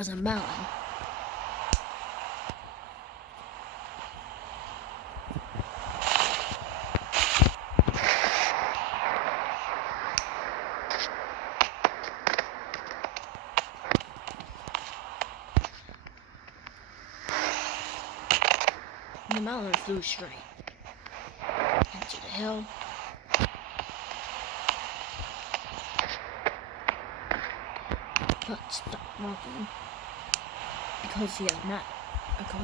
was a melon. The melon flew straight into the hill. But stopped walking because he had met a coin.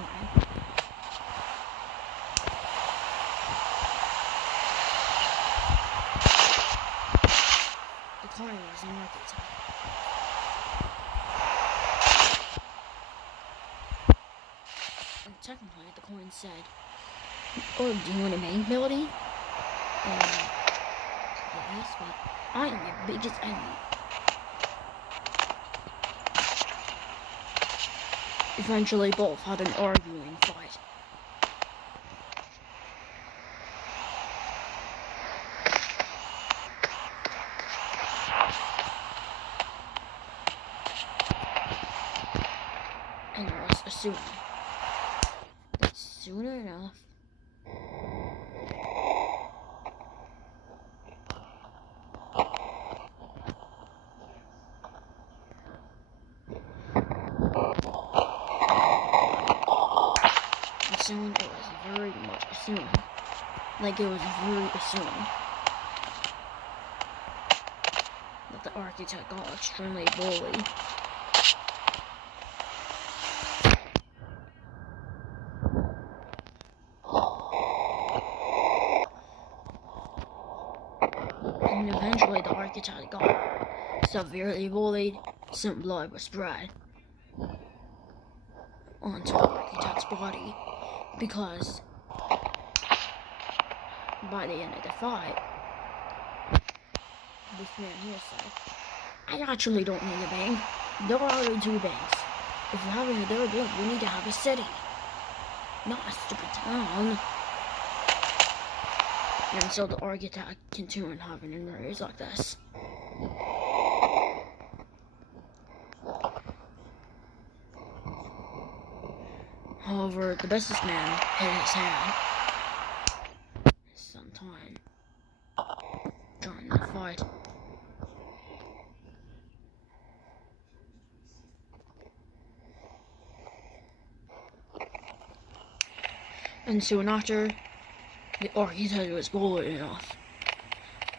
The coin was an archetype. And technically, the coin said, "Oh, do you want to make Melody?" Yes, but I am your biggest enemy. Eventually, both had an arguing fight. And there was a suit. But soon enough, soon it was very much assumed. Like it was very assumed that the architect got extremely bullied. And eventually the architect got severely bullied. Some blood was spread onto the architect's body because by the end of the fight, this man here said, "I actually don't need a bank. There are already 2 banks. If we're having a third bank, we need to have a city, not a stupid town." And so the architect continued having injuries like this. However, the businessman hit his hand sometime during the fight. And soon after, the architect was bullied enough.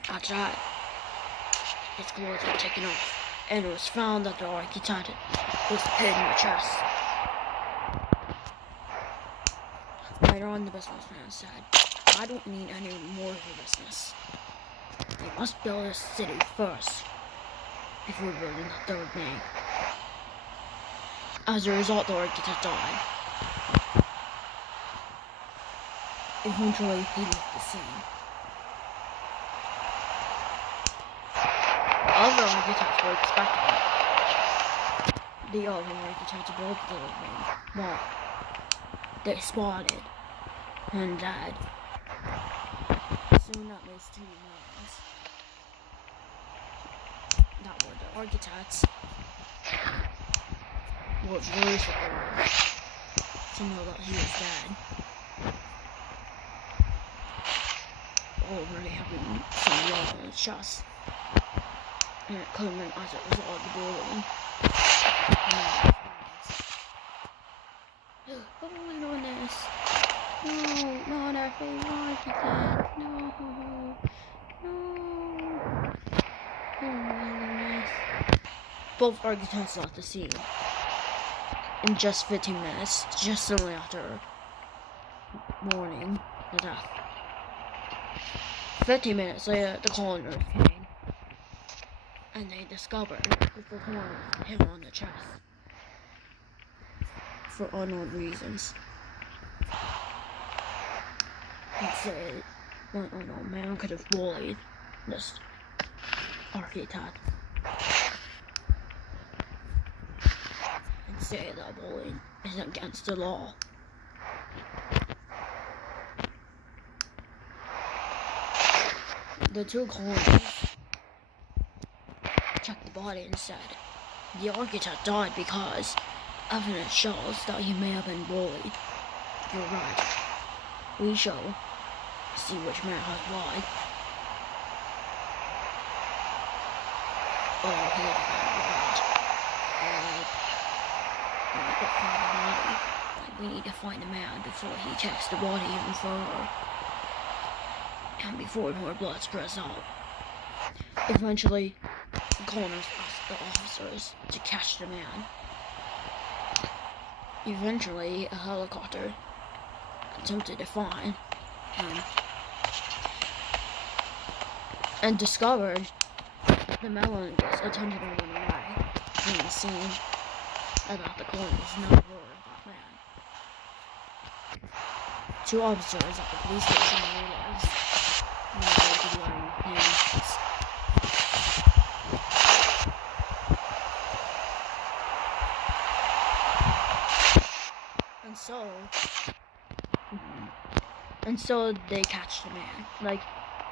After that, his clothes were taken off, and it was found that the architect was hit in the chest. Later on, the businessman said, "I don't need any more of your business. They must build a city first before building the third bank." As a result, the architect died. Eventually, he left the scene. Other architects were expecting the other architect to build the third bank, but they spotted and died. Soon at least 2 millions that were the architects were very surprised to know that he was dead. Already having some blood on his chest. And it could have been as a result of the bullying. What are we doing this? No, not our favorite architect. No. Oh my goodness. Both architects left the scene in just 15 minutes, just only after mourning the death. 15 minutes later, the coroner came, and they discovered that the coroner hit him on the chest for unknown reasons. He said one unknown man could have bullied this architect and say that bullying is against the law. The 2 coroners checked the body and said, The architect died because evidence shows that he may have been bullied. You're right. We shall see which man has lied. Oh, he had been lied. We need to find the man before he takes the body even further. And before more blood spreads out. Eventually, the coroners asked the officers to catch the man. Eventually, a helicopter attempted to find him and discovered the Melon was attempting to run away from the scene about the coroners never heard of that man. Two officers at the police station realized they could learn names. And so they catch the man. Like,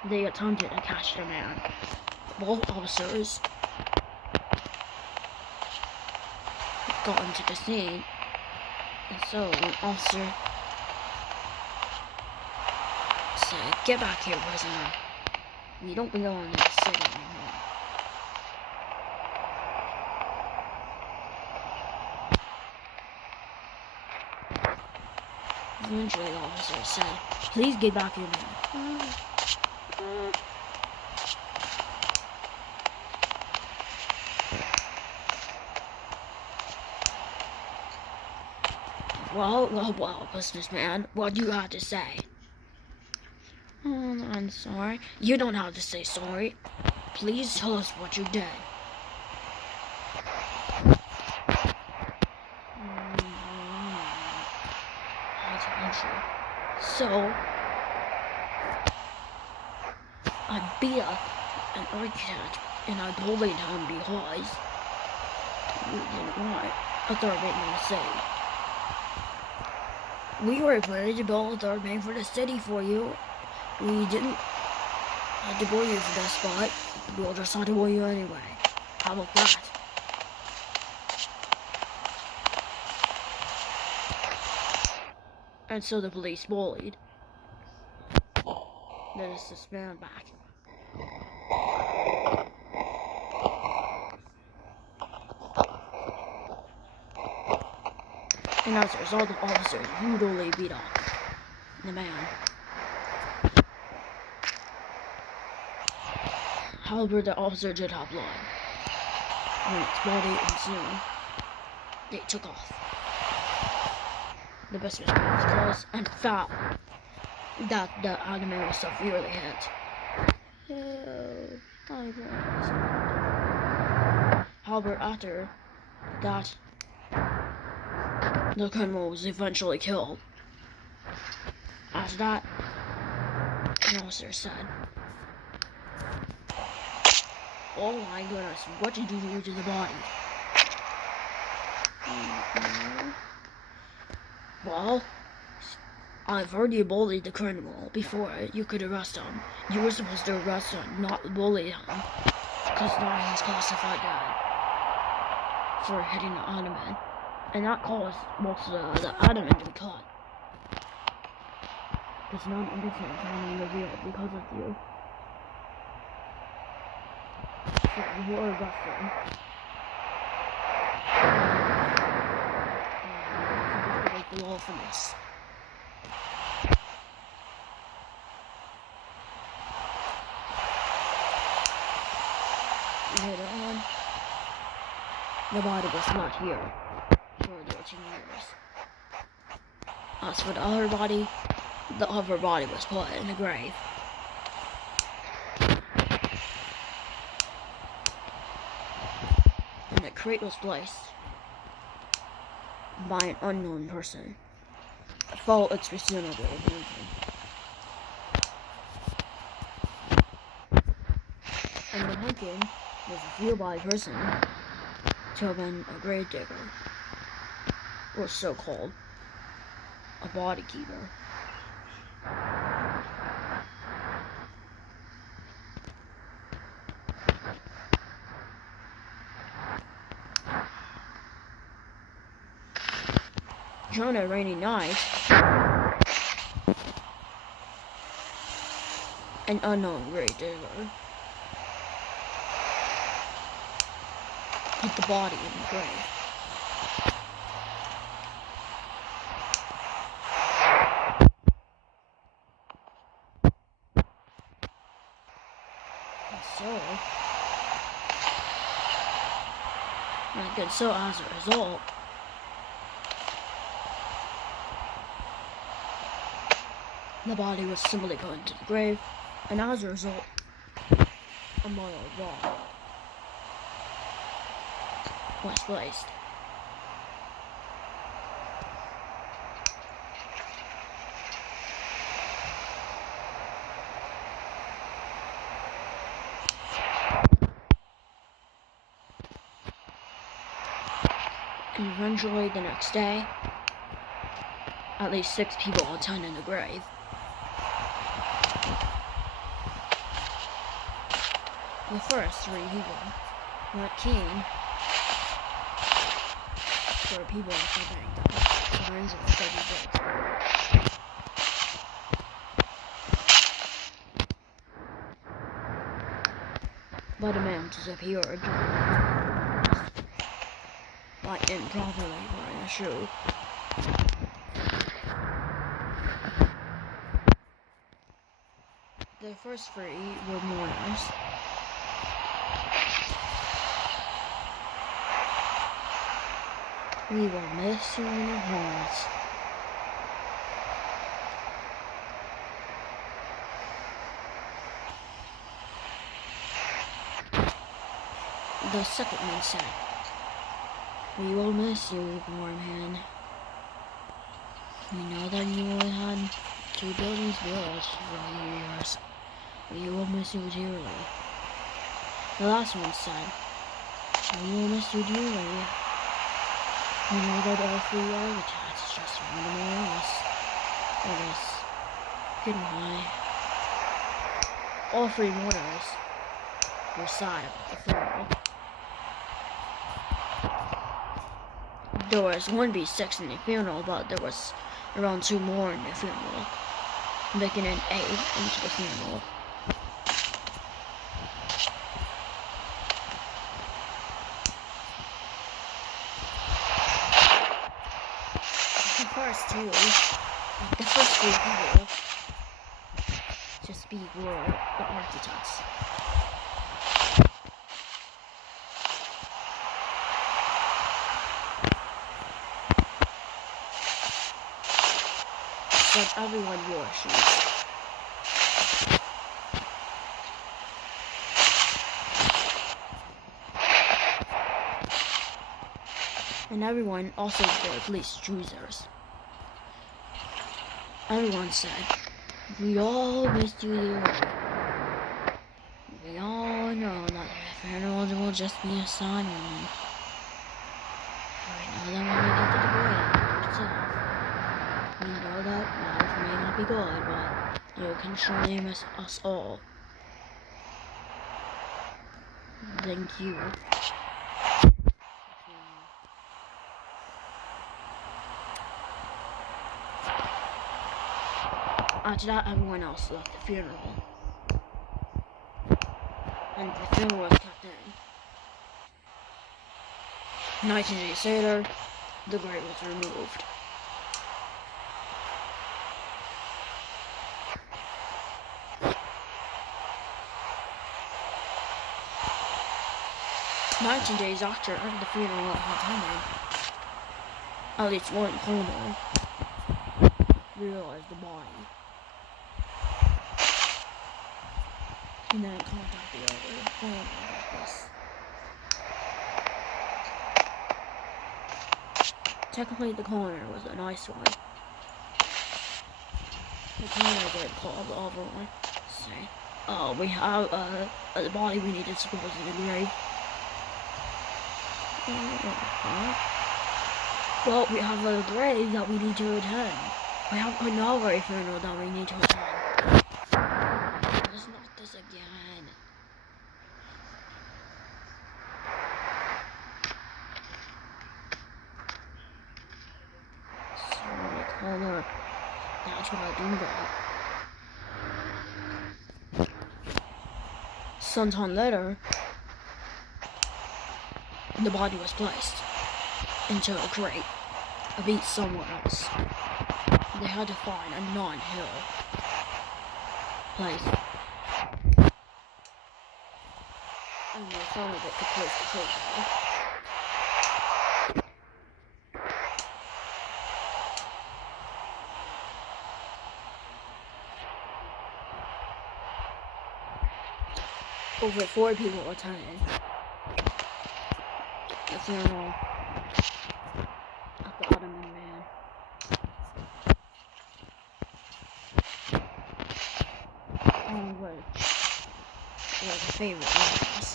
they attempted to catch the man. Both officers got into the scene. And so an officer said, "Get back here, prisoner. You don't belong in this city anymore." Eventually the officer said, "Please get back here, man." Well, businessman, what do you have to say? I'm sorry. You don't have to say sorry. Please tell us what you did. So, I beat up an architect and I bullied him because we didn't want a third main in the city. We were ready to build a third main for the city for you. We didn't have to bully you for that spot. We'll just have to bully you anyway. How about that? And so the police bullied. Then it's this man back. And as a result, the officer brutally beat up the man. However, the officer did have blood. When its body and soon, they took off. The businessman was close and found that the animal was severely hit. However, after that, the criminal was eventually killed. After that, the officer said, "Oh my goodness, what did you do to the body?" "Well, I've heard you bullied the criminal before you could arrest him. You were supposed to arrest him, not bully him, because now he's classified dead for hitting the ottoman. And that caused most of the ottoman to be cut. It's not innocent finding the real because of you. So you were arrested. And break the law for this." Later on, the body was not here for 13 years. As for the other body, the other body was put in the grave. And the crate was placed by an unknown person. Follow its reasonable reason. And the Lincoln was revealed by a person to have been a grave digger, or so called a body keeper. on a rainy night, an unknown grave digger put the body in the grave. So as a result, the body was simply put into the grave, and as a result, a moral law was placed. And eventually, the next day, at least 6 people attended the grave. The first 3 people were keen for people to bang them. The rings of 30 days. But a man disappeared. Like improperly wearing a shoe. The first 3 were mourners. We will miss you in your hearts. The second man said, "We will miss you, warm hand. We know that you only had 2 buildings built for years. We will miss you dearly." The last one said, "We will miss you dearly. We know that all 3 architects is just one of us. It is goodbye." All 3 mourners were sad at the funeral. There was 1B6 in the funeral, but there was around 2 more in the funeral, making an 8 into the funeral. The first 3 people to speak were the architects. But everyone wore shoes. And everyone also wore police choosers. Everyone said, "We all missed you dearly. We all know that the funeral will just be a sign one. We know that when we get to the grave itself, we know that life may not be good, but you can surely miss us all. Thank you." After that, everyone else left the funeral. And the funeral was kept in. 19 days later, the grave was removed. "19 days after the funeral had ended, at least one coroner realized the body. And then contact the other coroner about this. Technically, the coroner was a nice one. The coroner did call the other one, say, "Oh, we have the body we need to dispose in the grave." "Well, we have a grave that we need to attend. We have another funeral that we need to attend." It's not this again. look. That's why I do that. Sometime later, the body was placed into a crate, a beat somewhere else. They had to find a non-hill place. And they found that they could place the crate there. Over 4 people attended the funeral of the Ottoman man. All of which was a favorite of us.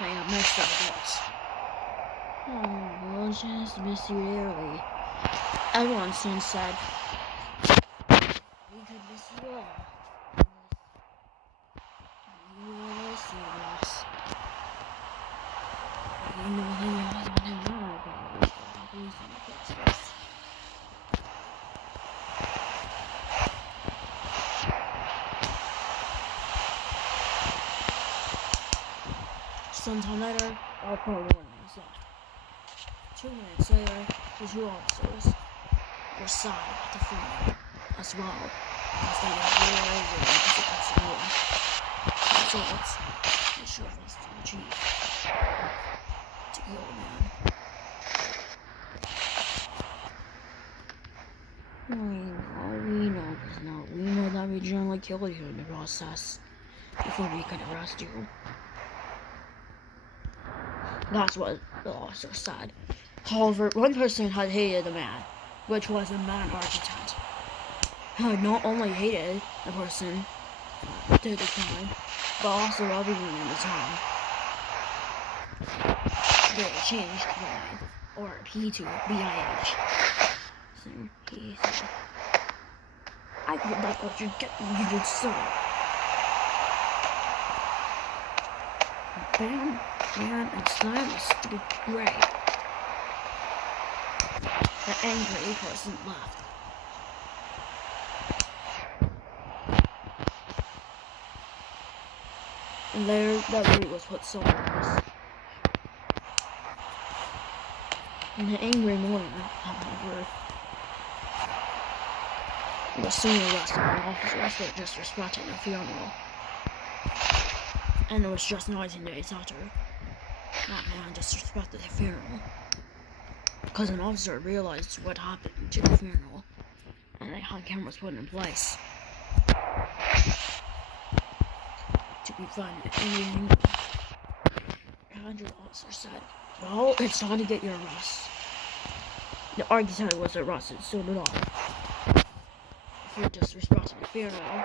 They got messed up with us. Oh, we'll just miss you dearly. Everyone soon said, we could miss you all. You will listen to us. You know that you're not going to know about it. Sometime later, all 4 warnings left. 2 minutes later, the 2 officers were signed at the funeral as well, because they were realizing it was against the law. So they showed us to the chief, to the old man. We know that we generally killed you in the process before we could arrest you. That's what the officer said. However, one person had hated the man, which was a man architect, who not only hated the person who did the crime, but also everyone in the town. They changed the name, or P to BIH. So he said, I would not let you get me, you son. Bam, and slam the stupid grave. The angry person left. And later, that grave was put somewhere else. And the angry mourner, however, was soon arrested by officers for disrespecting the funeral. And it was just 19 days after that man disrespected the funeral, because an officer realized what happened to the funeral, and they had cameras put in place to be found. And the officer said, well, it's time to get your arrest. The architect was arrested, so did I, for disrespecting the funeral.